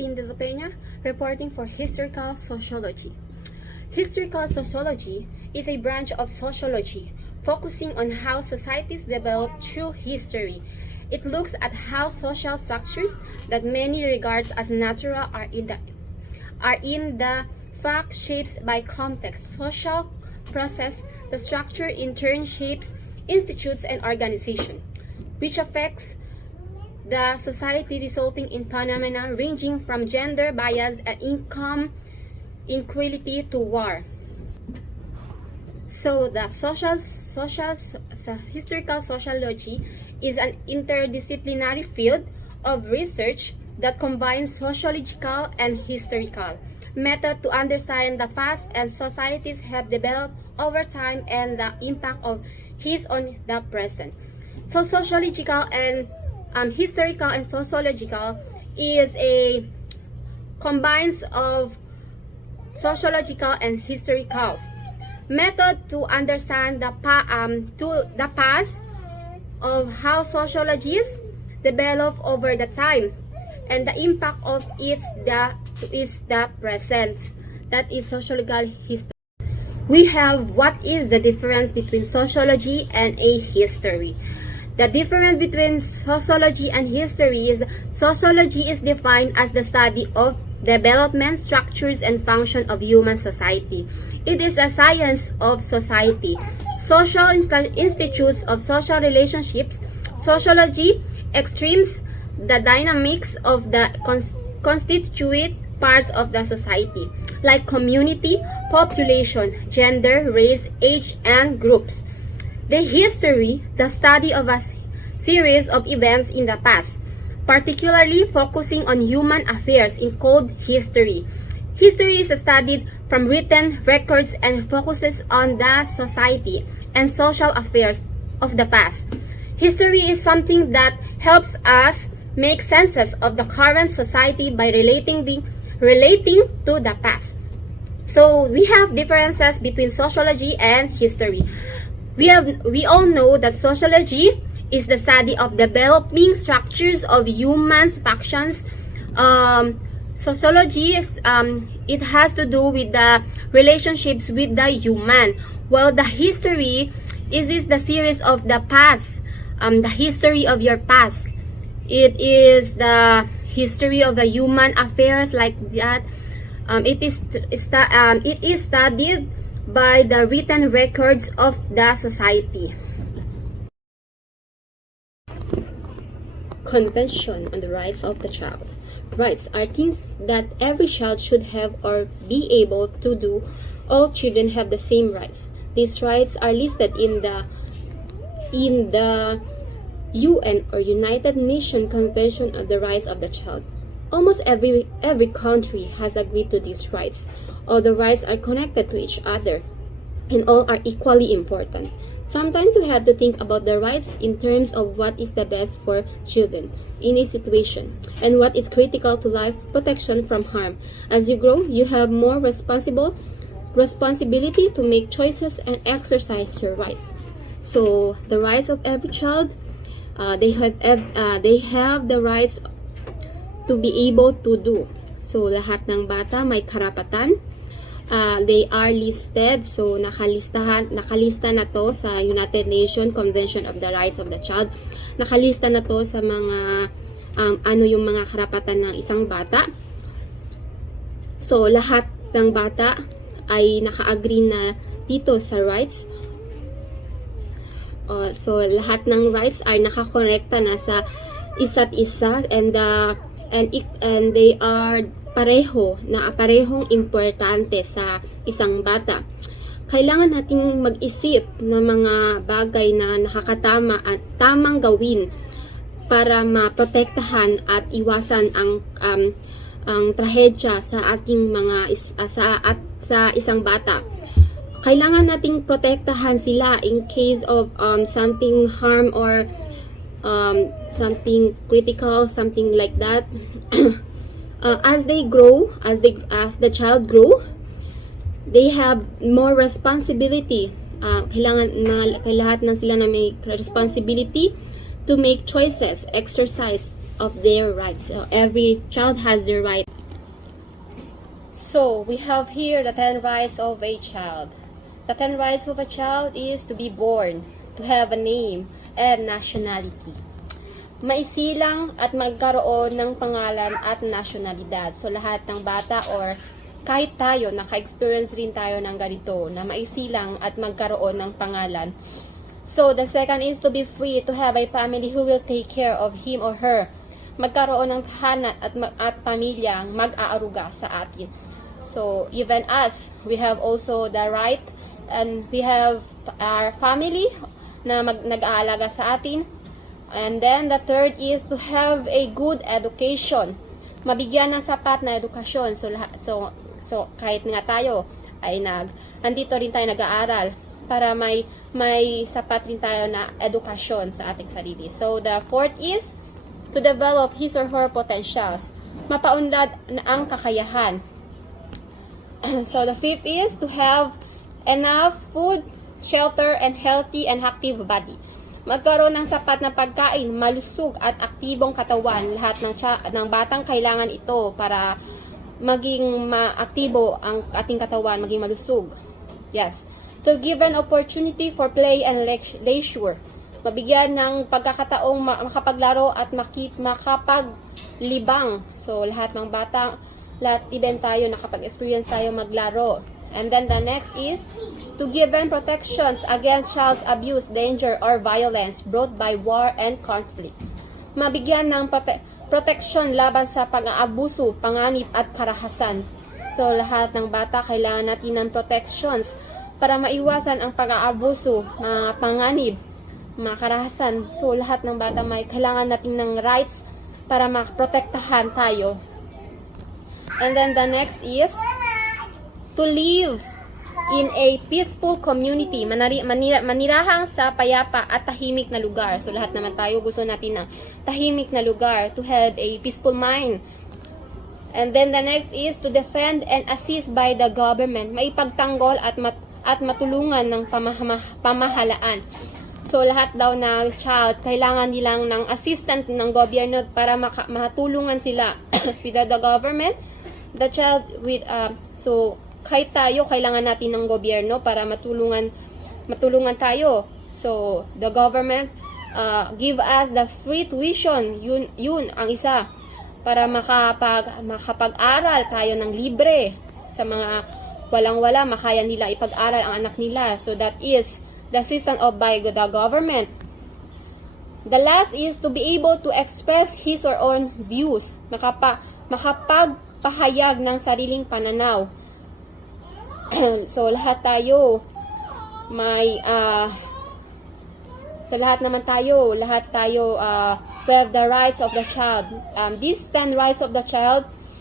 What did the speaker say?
Christine De La Peña, reporting for Historical Sociology. Historical sociology is a branch of sociology focusing on how societies develop through history. It looks at how social structures that many regards as natural are in the fact shaped by context. Social process, the structure in turn shapes institutes and organization, which affects the society, resulting in phenomena ranging from gender bias and income inequality to war. So the historical sociology is an interdisciplinary field of research that combines sociological and historical method to understand the past and societies have developed over time and the impact of his on the present. So sociological and historical and sociological is a combines of sociological and historical method to understand the past of how sociologies develop over the time and the impact of it is the present. That is sociological history. We have what is the difference between sociology and a history. The difference between sociology and history is sociology is defined as the study of development, structures, and function of human society. It is a science of society. Social institutes of social relationships. Sociology extremes the dynamics of the constituent parts of the society, like community, population, gender, race, age, and groups. The history, the study of a series of events in the past, particularly focusing on human affairs in called history. History is studied from written records and focuses on the society and social affairs of the past. History is something that helps us make sense of the current society by relating to the past. So we have differences between sociology and history. We all know that sociology is the study of developing structures of humans' factions. Sociology is it has to do with the relationships with the human, while the history is the series of the past, the history of your past. It is the history of the human affairs like that. It is studied by the written records of the society. Convention on the Rights of the Child. Rights are things that every child should have or be able to do. All children have the same rights. These rights are listed in the UN or United Nations Convention on the Rights of the Child. Almost every country has agreed to these rights. All the rights are connected to each other, and all are equally important. Sometimes we have to think about the rights in terms of what is the best for children in a situation and what is critical to life protection from harm. As you grow, you have more responsibility to make choices and exercise your rights. So the rights of every child, they have the rights to be able to do. So lahat ng bata may karapatan. They are listed, so nakalista na to sa United Nations Convention of the Rights of the Child. Nakalista na to sa mga ano yung mga karapatan ng isang bata. So lahat ng bata ay naka-agree na dito sa rights. So lahat ng rights ay nakakonekta na sa isa't isa and they are parehong importante sa isang bata. Kailangan nating mag-isip ng mga bagay na nakakatama at tamang gawin para maprotektahan at iwasan ang trahedya sa ating sa isang bata. Kailangan nating protektahan sila in case of something harm or something critical, something like that. As they grow, as the child grow, they have more responsibility. Kailangan lahat ng sila na may responsibility to make choices, exercise of their rights. So every child has their right. So we have here the 10 rights of a child. The 10 rights of a child is to be born, to have a name, and nationality. Maisilang at magkaroon ng pangalan at nasyonalidad. So lahat ng bata or kahit tayo, naka-experience rin tayo ng ganito, na maisilang at magkaroon ng pangalan. So the second is to be free, to have a family who will take care of him or her. Magkaroon ng tahanan at pamilyang mag-aaruga sa atin. So even us, we have also the right, and we have our family na nag-aalaga sa atin. And then the third is to have a good education. Mabigyan ng sapat na edukasyon. So kahit nga tayo ay nandito rin tayo nag-aaral para may sapat rin tayo na edukasyon sa ating sarili. So the fourth is to develop his or her potentials. Mapaunlad ang kakayahan. So the fifth is to have enough food, shelter, and healthy and active body. Magkaroon ng sapat na pagkain, malusog at aktibong katawan. Lahat ng batang kailangan ito para maging maaktibo ang ating katawan, maging malusog. Yes. To give an opportunity for play and leisure. Mabigyan ng pagkakataong makapaglaro at makapaglibang. So lahat ng bata, even tayo nakapag-experience tayo maglaro. And then the next is to give them protections against child abuse, danger, or violence brought by war and conflict. Mabigyan ng protection laban sa pang-aabuso, panganib, at karahasan. So lahat ng bata kailangan natin ng protections para maiwasan ang pang-aabuso, mga panganib, mga karahasan. So lahat ng bata may kailangan natin ng rights para maprotektahan tayo. And then the next is to live in a peaceful community, manirahang sa payapa at tahimik na lugar. So lahat naman tayo gusto natin ng tahimik na lugar, to have a peaceful mind. And then the next is to defend and assist by the government, maipagtanggol at matulungan ng pamahalaan. So lahat daw ng child, kailangan nilang ng assistant ng gobyerno para matulungan sila with the government. The child with so kahit tayo kailangan natin ng gobyerno para matulungan tayo. So the government give us the free tuition, yun ang isa, para makapag-aral tayo ng libre sa mga walang-wala, makaya nila ipag-aral ang anak nila. So that is the system of by the government. The last is to be able to express his or own views, makapagpahayag ng sariling pananaw. So lahat tayo may sa lahat tayo we have the rights of the child. These 10 rights of the child